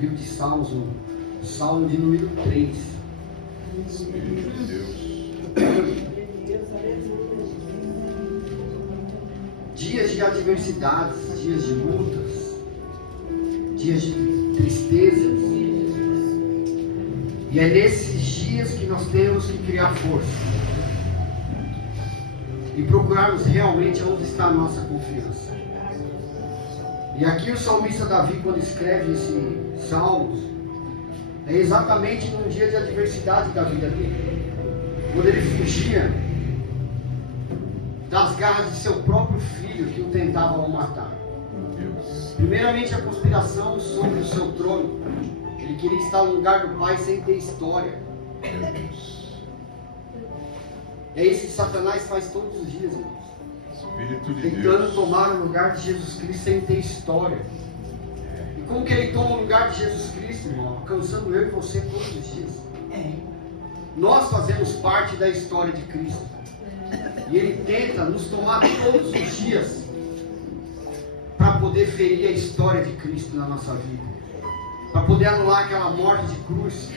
livro de Salmos, o Salmo de número 3. Espírito de Deus. Dias de adversidades, dias de lutas, dias de tristezas. E é nesses dias que nós temos que criar força e procurarmos realmente onde está a nossa confiança. E aqui o salmista Davi, quando escreve esse Salmos, é exatamente num dia de adversidade da vida dele, quando ele fugia das garras de seu próprio filho que o tentava o matar. Primeiramente a conspiração sobre o seu trono. Ele queria estar no lugar do pai sem ter história. É isso que Satanás faz todos os dias, irmãos. Espírito de Tentando Deus. tomar o lugar de Jesus Cristo sem ter história. E como que ele toma o lugar de Jesus Cristo, irmão? Alcançando eu e você todos os dias. Nós fazemos parte da história de Cristo. E ele tenta nos tomar todos os dias para poder ferir a história de Cristo na nossa vida, para poder anular aquela morte de cruz.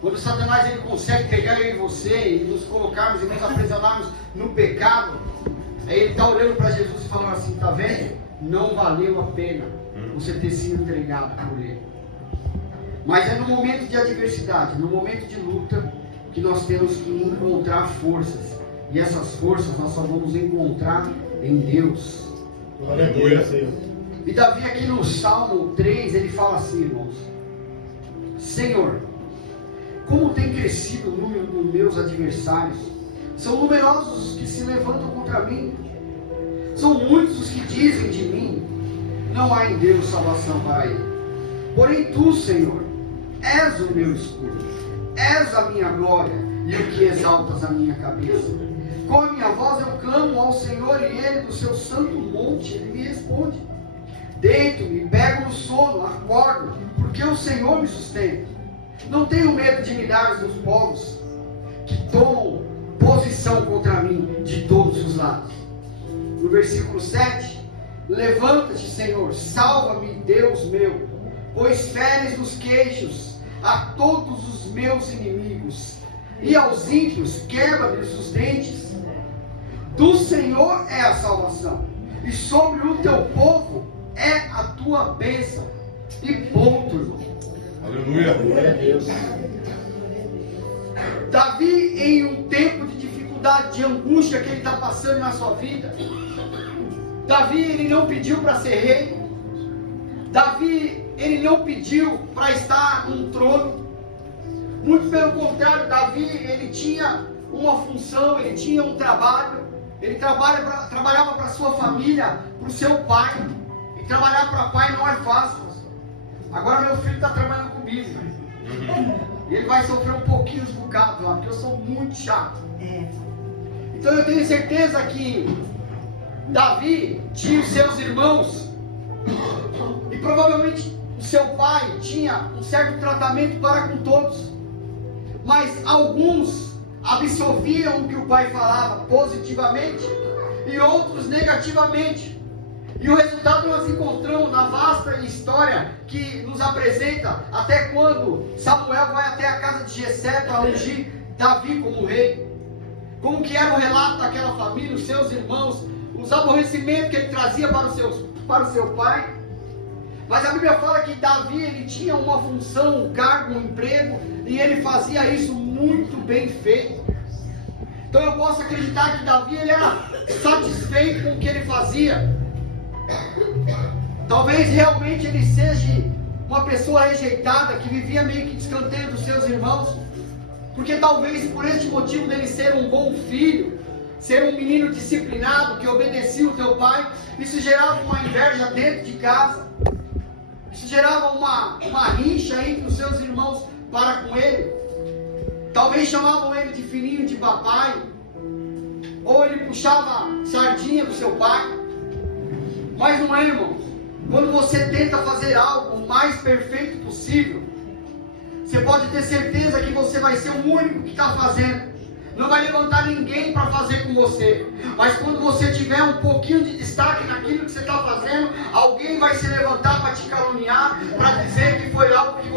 Quando Satanás ele consegue pegar eu e você e nos colocarmos e nos aprisionarmos no pecado, aí ele está olhando para Jesus e falando assim: tá vendo? Não valeu a pena você ter sido entregado por ele. Mas é no momento de adversidade, no momento de luta, que nós temos que encontrar forças. E essas forças nós só vamos encontrar em Deus. Glória a Deus, Senhor. E Davi aqui no Salmo 3, ele fala assim, irmãos: Senhor, como tem crescido o número dos meus adversários? São numerosos os que se levantam contra mim. São muitos os que dizem de mim: não há em Deus salvação para ele. Porém tu, Senhor, és o meu escudo, és a minha glória e o que exaltas a minha cabeça. Com a minha voz eu clamo ao Senhor, e ele do seu santo monte ele me responde. Deito-me, pego no sono, acordo, porque o Senhor me sustenta. Não tenho medo de milhares dos povos que tomam posição contra mim de todos os lados. No versículo 7, levanta-te, Senhor, salva-me, Deus meu, pois feres nos queixos a todos os meus inimigos, e aos ímpios quebra-lhes os dentes. Do Senhor é a salvação, e sobre o teu povo é a tua bênção. E ponto, irmão. Aleluia. Glória a Deus. Davi, em um tempo de dificuldade, de angústia que ele está passando na sua vida, Davi, ele não pediu para ser rei. Davi, ele não pediu para estar num trono. Muito pelo contrário, Davi, ele tinha uma função, ele tinha um trabalho. Ele trabalhava para a sua família, para o seu pai. E trabalhar para o pai não é fácil. Agora meu filho está trabalhando comigo, né? E ele vai sofrer um pouquinho os bocados lá, porque eu sou muito chato. Então eu tenho certeza que Davi tinha os seus irmãos, e provavelmente o seu pai tinha um certo tratamento para com todos, mas alguns absorviam o que o pai falava positivamente e outros negativamente. E o resultado nós encontramos na vasta história que nos apresenta até quando Samuel vai até a casa de Jessé para ungir Davi como rei. Como que era o relato daquela família, os seus irmãos, os aborrecimentos que ele trazia para o seu pai. Mas a Bíblia fala que Davi, ele tinha uma função, um cargo, um emprego, e ele fazia isso muito bem feito. Então eu posso acreditar que Davi, ele era satisfeito com o que ele fazia. Talvez realmente ele seja uma pessoa rejeitada, que vivia meio que de escanteio dos seus irmãos, porque talvez por este motivo dele ser um bom filho, ser um menino disciplinado, que obedecia o teu pai, isso gerava uma inveja dentro de casa, isso gerava uma rixa entre os seus irmãos para com ele. Talvez chamavam ele de filhinho de papai, ou ele puxava sardinha do seu pai. Mas não é, irmãos. Quando você tenta fazer algo o mais perfeito possível, você pode ter certeza que você vai ser o único que está fazendo. Não vai levantar ninguém para fazer com você. Mas quando você tiver um pouquinho de destaque naquilo que você está fazendo, alguém vai se levantar para te caluniar, para dizer que foi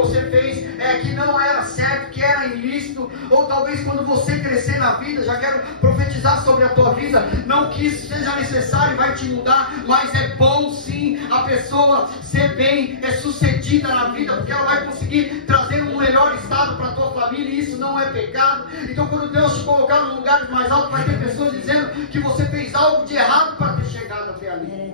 você fez que não era certo, que era ilícito, ou talvez quando você crescer na vida, já quero profetizar sobre a tua vida, não que isso seja necessário e vai te mudar, mas é bom sim a pessoa ser bem sucedida na vida, porque ela vai conseguir trazer um melhor estado para a tua família, e isso não é pecado. Então quando Deus te colocar no lugar mais alto, vai ter pessoas dizendo que você fez algo de errado para ter chegado até ali.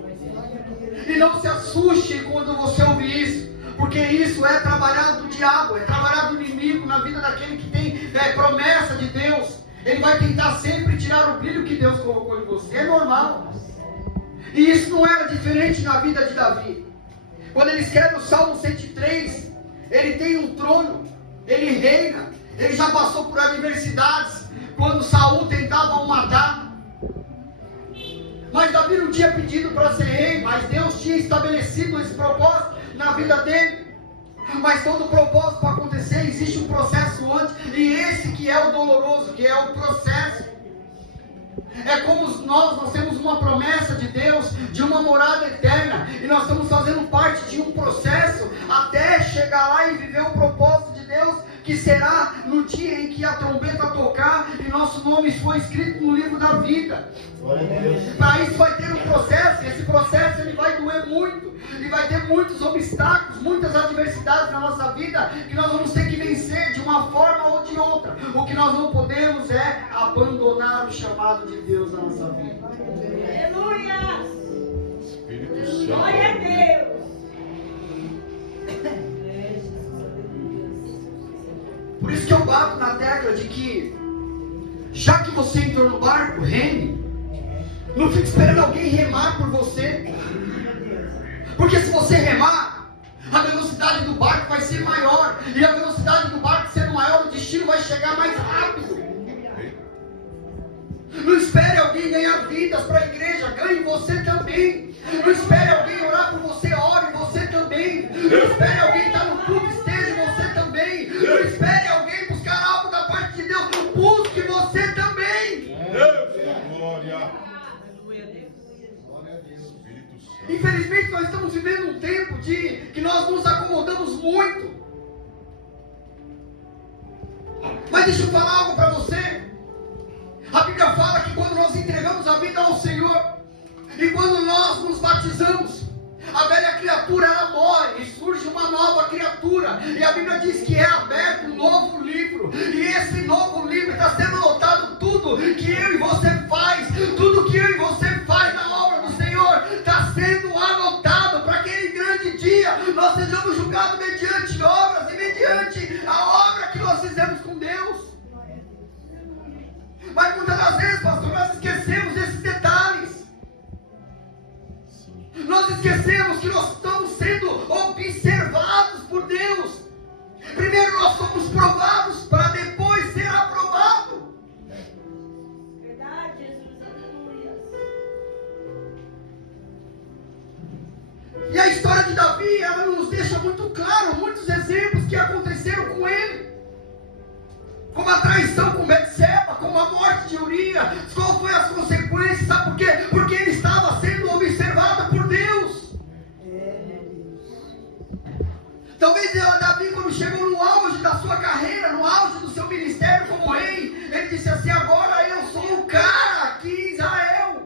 E não se assuste quando você ouvir isso, porque isso é trabalhar do diabo, é trabalhar do inimigo na vida daquele que tem promessa de Deus. Ele vai tentar sempre tirar o brilho que Deus colocou em você, é normal. E isso não era diferente na vida de Davi. Quando ele escreve o Salmo 103, ele tem um trono, ele reina, ele já passou por adversidades, quando Saul tentava o matar. Mas Davi não tinha pedido para ser rei, mas Deus tinha estabelecido esse propósito na vida dele. Mas todo propósito para acontecer, existe um processo antes, e esse que é o doloroso, que é o processo. É como nós temos uma promessa de Deus, de uma morada eterna, e nós estamos fazendo parte de um processo, até chegar lá e viver o propósito de Deus, que será no dia em que a trombeta tocar, e nosso nome foi escrito no livro da vida. Para isso vai ter um processo, e esse processo ele vai doer muito, e vai ter muitos obstáculos, muitas adversidades na nossa vida, que nós vamos ter que vencer de uma forma ou de outra. O que nós não podemos é abandonar o chamado de Deus na nossa vida. Aleluia! Espírito Santo. Glória a Deus! Por isso que eu bato na tecla de que, já que você entrou no barco, reme. Não fique esperando alguém remar por você. Porque se você remar, a velocidade do barco vai ser maior. E a velocidade do barco sendo maior, o destino vai chegar mais rápido. Não espere alguém ganhar vidas para a igreja, ganhe você também. Não espere alguém orar por você, ore você também. Não espere alguém estar no culto, esteja você também. Não espere alguém buscar algo da parte de Deus, busque você também. Glória. Infelizmente nós estamos vivendo um tempo que nós nos acomodamos muito. Mas deixa eu falar algo para você. A Bíblia fala que quando nós entregamos a vida ao Senhor, e quando nós nos batizamos, a velha criatura ela morre e surge uma nova criatura. E a Bíblia diz que é aberto um novo livro. E esse novo livro está sendo anotado tudo que eu e você faz. Tudo que eu e você faz na obra do Senhor está sendo anotado para aquele grande dia nós sejamos julgados mediante obras e mediante a obra que nós fizemos com Deus. Mas muitas das vezes, pastor, nós esquecemos desses detalhes. Nós esquecemos que nós estamos sendo observados por Deus. Primeiro nós somos provados para depois ser aprovado. Verdade, Jesus, aleluia. E a história de Davi, ela nos deixa muito claro muitos exemplos que aconteceram com ele. Como a traição com Betseba, como a morte de Urias. Qual foi as consequências? Sabe por quê? Porque ele estava sendo observado por Deus. Talvez Davi, quando chegou no auge da sua carreira, no auge do seu ministério como rei, ele disse assim: agora eu sou o cara aqui em Israel.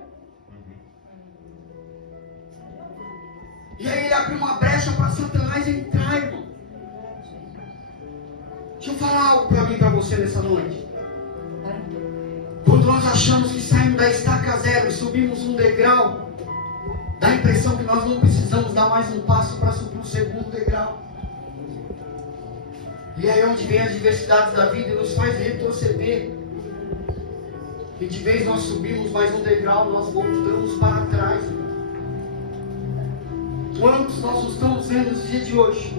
E aí ele abriu uma brecha para Satanás entrar, irmão. Deixa eu falar algo para mim e para você nessa noite. Quando nós achamos que saímos da estaca zero e subimos um degrau, dá a impressão que nós não precisamos dar mais um passo para subir um segundo degrau. E aí é onde vem as diversidades da vida e nos faz retroceder. E de vez nós subimos mais um degrau, nós voltamos para trás. Quantos nós estamos vendo nos dias de hoje?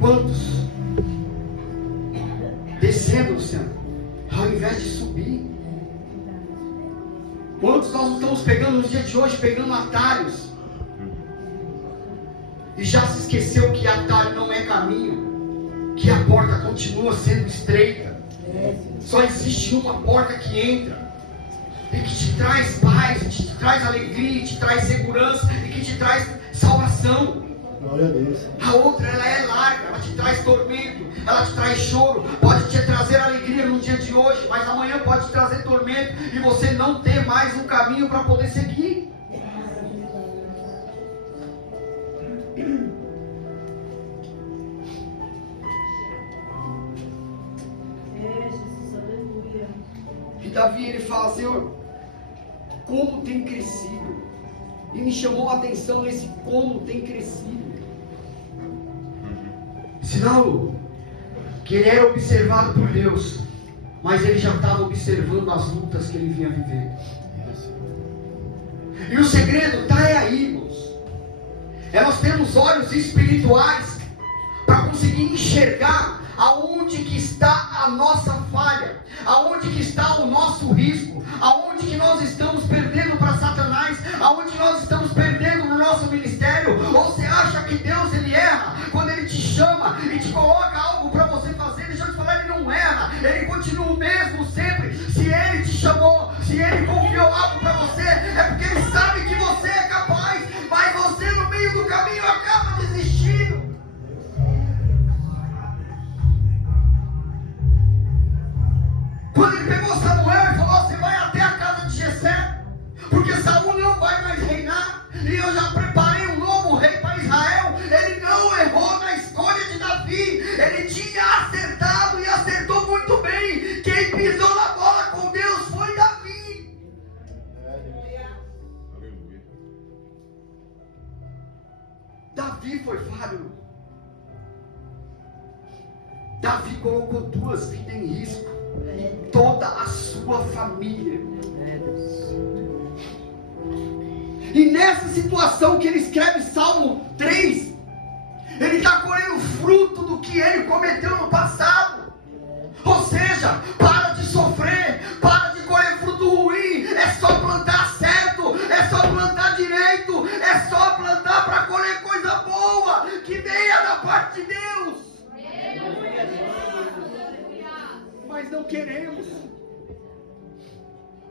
Quantos descendo, Luciano, ao invés de subir? Quantos nós estamos pegando nos dias de hoje, pegando atalhos, e já se esqueceu que atalho não é caminho, que a porta continua sendo estreita. Só existe uma porta que entra e que te traz paz, que te traz alegria, te traz segurança e que te traz salvação. Glória a Deus. A outra ela é larga. te traz tormento, ela te traz choro, pode te trazer alegria no dia de hoje, mas amanhã pode te trazer tormento e você não ter mais um caminho para poder seguir. E Davi, ele fala: Senhor, como tem crescido. E me chamou a atenção nesse como tem crescido. Sinal que ele era observado por Deus, mas ele já estava observando as lutas que ele vinha viver. E o segredo está aí, irmãos. Nós temos olhos espirituais para conseguir enxergar aonde que está a nossa falha, aonde que está o nosso risco, aonde que nós estamos perdendo para Satanás, aonde que nós estamos perdendo no nosso ministério. Ou você acha que Deus ele erra quando ele te chama e te coloca algo para você fazer? Deixa eu te falar, ele não erra, ele continua o mesmo sempre. Se ele te chamou, se ele confiou algo para você, é porque ele sabe que você é capaz, mas você no meio do caminho acaba desistindo. Quando ele pegou Samuel e falou: você vai até a casa de Jessé, porque Saul não vai mais reinar, e eu já preparei um novo rei para Israel. Ele não errou na escolha de Davi, ele tinha acertado e acertou muito bem. Quem pisou na bola com Deus foi Davi. Davi foi falho. Davi colocou 2 vidas em risco, toda a sua família. E nessa situação que ele escreve Salmo 3, ele está colhendo fruto do que ele cometeu no passado. Ou seja, para de sofrer, para de colher fruto ruim. É só plantar certo, é só plantar direito, é só plantar para colher coisa boa que venha da parte de Deus. Mas não queremos.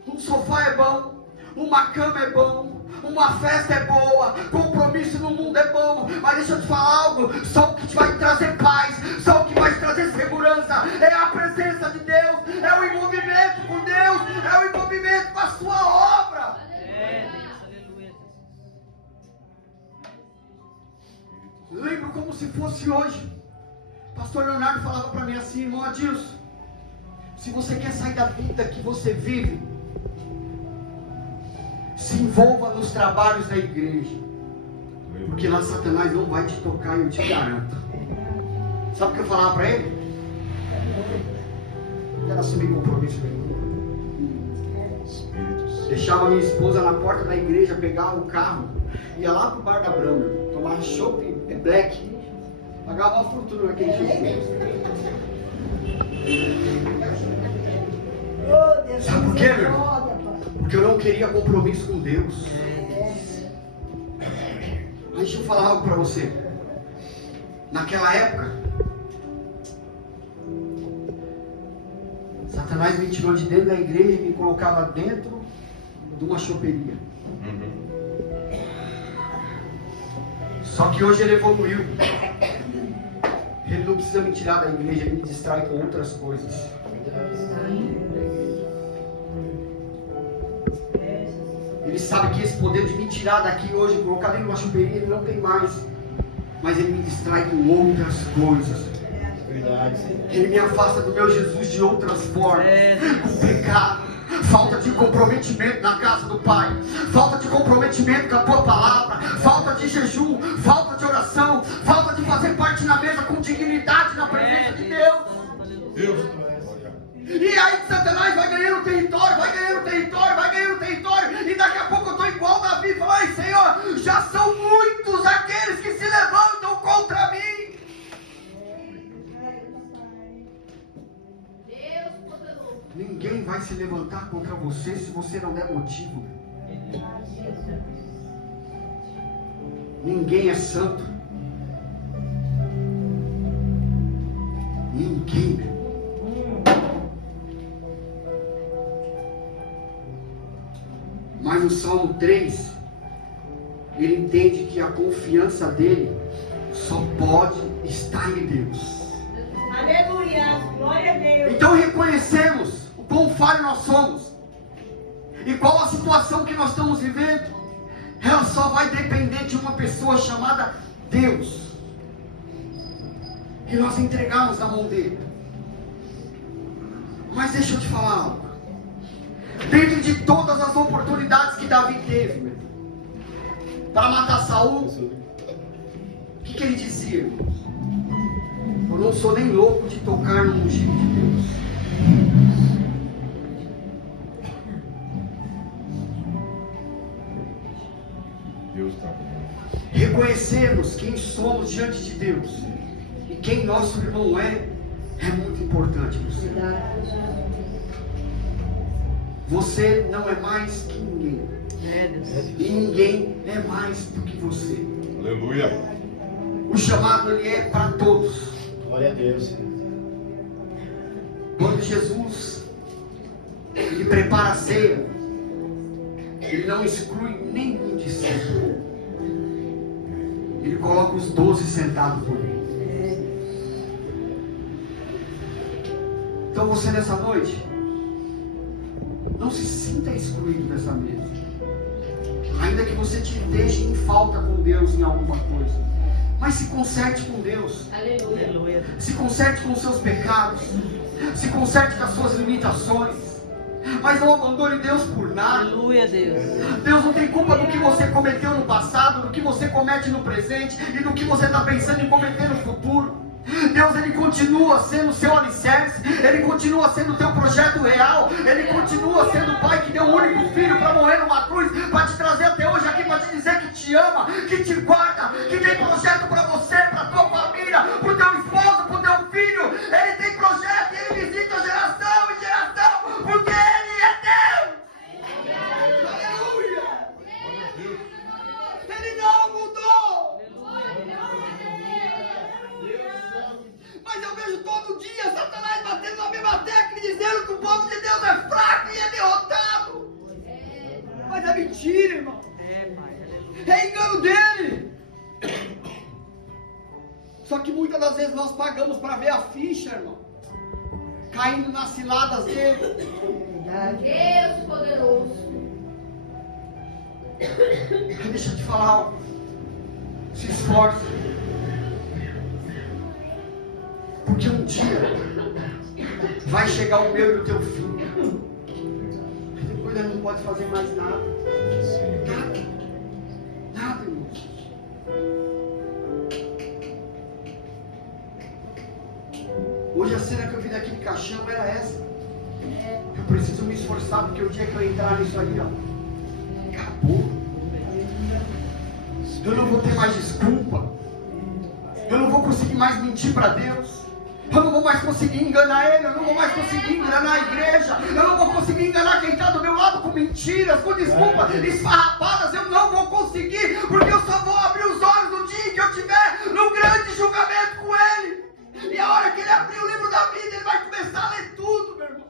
Um sofá é bom, uma cama é bom, uma festa é boa, compromisso no mundo é bom, mas deixa eu te falar algo: só o que te vai trazer paz, só o que vai te trazer segurança é a presença de Deus, é o envolvimento com Deus, é o envolvimento com a sua obra. Lembro como se fosse hoje. Pastor Leonardo falava para mim assim: irmão Adilson, se você quer sair da vida que você vive, se envolva nos trabalhos da igreja, porque lá Satanás não vai te tocar, eu te garanto. Sabe o que eu falava para ele? Não quero assumir compromisso nenhum. Deixava minha esposa na porta da igreja, pegava o carro, ia lá pro bar da Brahma, tomava chopp black, pagava uma fortuna naquele jeito. Sabe por quê, meu irmão? Porque eu não queria compromisso com Deus. Deixa eu falar algo para você. Naquela época, Satanás me tirou de dentro da igreja e me colocava dentro de uma choperia. Só que hoje ele evoluiu. Ele não precisa me tirar da igreja, ele me distrai com outras coisas. Ele sabe que esse poder de me tirar daqui hoje, colocar dentro de uma choperia, ele não tem mais. Mas ele me distrai com outras coisas. Ele me afasta do meu Jesus de outras formas. Com pecado, falta de comprometimento na casa do Pai, falta de comprometimento com a tua palavra, falta de jejum, falta de oração, falta de fazer parte na mesa com dignidade na presença de Deus. E aí Satanás vai ganhando território, vai ganhando território, vai ganhando território, e daqui a pouco eu estou igual Davi e falo: ai Senhor, já são muitos aqueles que se levantam contra mim. Ninguém vai se levantar contra você se você não der motivo. Ninguém é santo. Ninguém. Mas no Salmo 3, ele entende que a confiança dele só pode pode estar em Deus. Aleluia. Glória a Deus. Então reconhecemos o quão falho nós somos. E qual a situação que nós estamos vivendo. Ela só vai depender de uma pessoa chamada Deus. E nós entregamos na mão dele. Mas deixa eu te falar algo. Dentro de todas as oportunidades que Davi teve para matar Saul, o que ele dizia? Eu não sou nem louco de tocar no ungido de Deus. Deus está bom. Reconhecermos quem somos diante de Deus e quem nosso irmão é muito importante. Você não é mais que ninguém. E ninguém é mais do que você. Aleluia. O chamado ele é para todos. Glória a Deus. Quando Jesus ele prepara a ceia, ele não exclui nenhum discípulo. Ele coloca os 12 sentados por ele. Então você nessa noite, não se sinta excluído dessa mesa. Ainda que você te deixe em falta com Deus em alguma coisa. Mas se conserte com Deus. Aleluia. Se conserte com os seus pecados. Se conserte com as suas limitações. Mas não abandone Deus por nada. Aleluia, Deus. Deus não tem culpa do que você cometeu no passado, do que você comete no presente e do que você está pensando em cometer no futuro. Deus, ele continua sendo o seu alicerce, ele continua sendo o teu projeto real, ele continua sendo o Pai que deu o único filho para morrer numa cruz, para te trazer até hoje aqui, para te dizer que te ama, que te guarda, que tem projeto para você, para tua família, para o teu esposo, para o teu filho. Ele tem projeto e ele visita geração em geração, porque ele é Deus. Aleluia! Ele não mudou. Mas eu vejo todo dia Satanás batendo na mesma tecla e dizendo que o povo de Deus é fraco e é derrotado. Mas é mentira, irmão. É engano dele. Só que muitas das vezes nós pagamos para ver a ficha, irmão. Caindo nas ciladas dele. Deus poderoso. Deixa eu te falar algo. Se esforce. Porque um dia vai chegar o meu e o teu filho. E depois ele não pode fazer mais nada. Nada. Nada, irmão. Hoje a cena que eu vi daquele caixão era essa. Eu preciso me esforçar, porque o dia que eu entrar nisso aí, ó, acabou. Eu não vou ter mais desculpa. Eu não vou conseguir mais mentir para Deus. Eu não vou mais conseguir enganar Ele. Eu não vou mais conseguir enganar a igreja. Eu não vou conseguir enganar quem está do meu lado com mentiras, com desculpas esfarrapadas. Eu não vou conseguir, porque eu só vou abrir os olhos no dia que eu tiver no grande julgamento com Ele. E a hora que Ele abrir o livro da vida, Ele vai começar a ler tudo, meu irmão.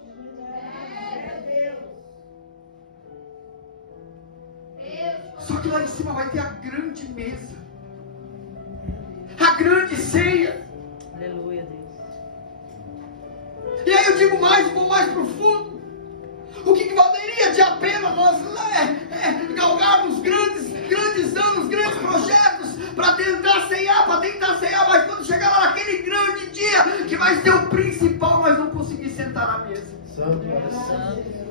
Só que lá em cima vai ter a grande mesa, a grande ceia. Aleluia, Deus. E aí eu digo mais, vou mais profundo. O que valeria de a pena nós galgarmos grandes anos, grandes projetos para tentar ceiar, mas quando chegar lá naquele grande dia que vai ser o principal, nós não conseguir sentar na mesa. Santo, Santo.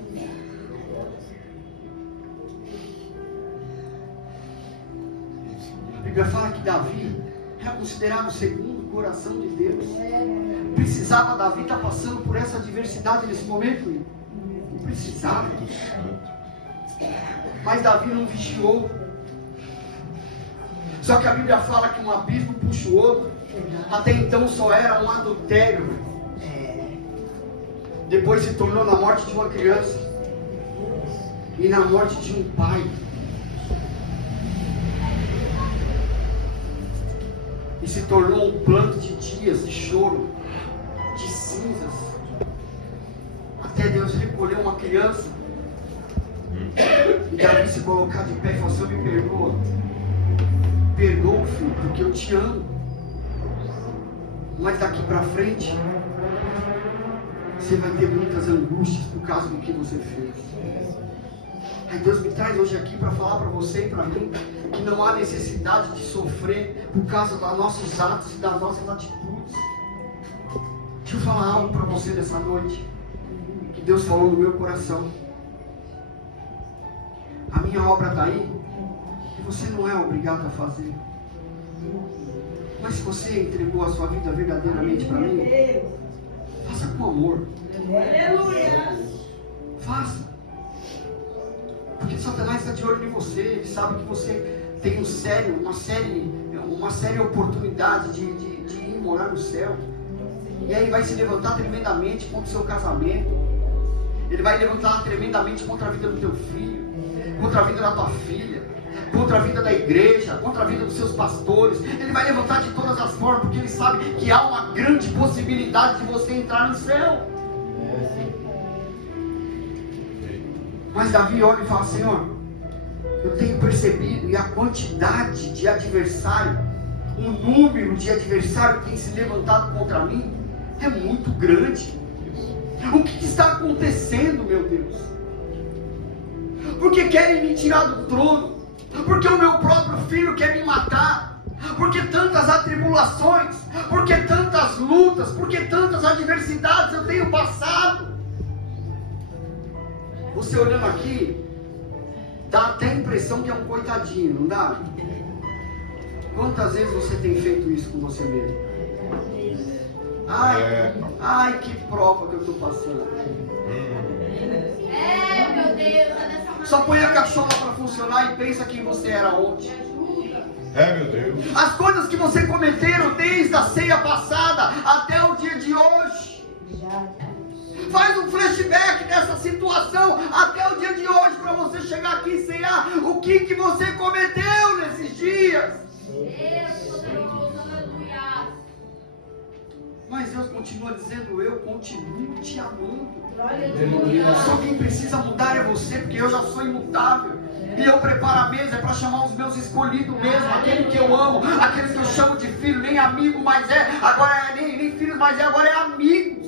A Bíblia fala que Davi é considerado o segundo coração de Deus. Precisava Davi estar passando por essa adversidade nesse momento? Não precisava. Mas Davi não vigiou. Só que a Bíblia fala que um abismo puxa o outro. Até então só era um adultério. Depois se tornou na morte de uma criança e na morte de um pai. E se tornou um planto de dias, de choro, de cinzas. Até Deus recolher uma criança e Davi se colocar de pé e falar: Senhor, me perdoa. Perdoa, filho, porque eu te amo. Mas daqui para frente, você vai ter muitas angústias por causa do que você fez. Aí Deus me traz hoje aqui para falar para você e para mim que não há necessidade de sofrer por causa dos nossos atos e das nossas atitudes. Deixa eu falar algo para você nessa noite, que Deus falou no meu coração. A minha obra está aí, e você não é obrigado a fazer. Mas se você entregou a sua vida verdadeiramente para mim, faça com amor. Aleluia. Faça. Porque Satanás está de olho em você. Ele sabe que você tem uma séria oportunidade de ir morar no céu. E aí vai se levantar tremendamente contra o seu casamento. Ele vai levantar tremendamente contra a vida do teu filho, contra a vida da tua filha, contra a vida da igreja, contra a vida dos seus pastores. Ele vai levantar de todas as formas, porque ele sabe que há uma grande possibilidade de você entrar no céu. Mas Davi olha e fala: Senhor, eu tenho percebido, e a quantidade de adversário, o número de adversário que tem se levantado contra mim é muito grande. O que está acontecendo, meu Deus? Porque querem me tirar do trono, porque o meu próprio filho quer me matar, porque tantas atribulações, porque tantas lutas, porque tantas adversidades eu tenho passado. Você olhando aqui, dá até a impressão que é um coitadinho, não dá? Quantas vezes você tem feito isso com você mesmo? Ai, que prova que eu estou passando. Meu Deus, é dessa maneira. Só põe a cachola para funcionar e pensa quem você era ontem. Meu Deus. As coisas que você cometeram desde a ceia passada até o dia de hoje. Faz um flashback dessa situação até o dia de hoje, para você chegar aqui e ceiar o que você cometeu nesses dias. Deus poderoso, aleluia. Mas Deus continua dizendo: eu continuo te amando. Aleluia. Só quem precisa mudar é você, porque eu já sou imutável. E eu preparo a mesa é para chamar os meus escolhidos mesmo, aquele que eu amo, aqueles que eu chamo de filho, nem amigo mais é, agora nem filhos mais é, agora é amigo.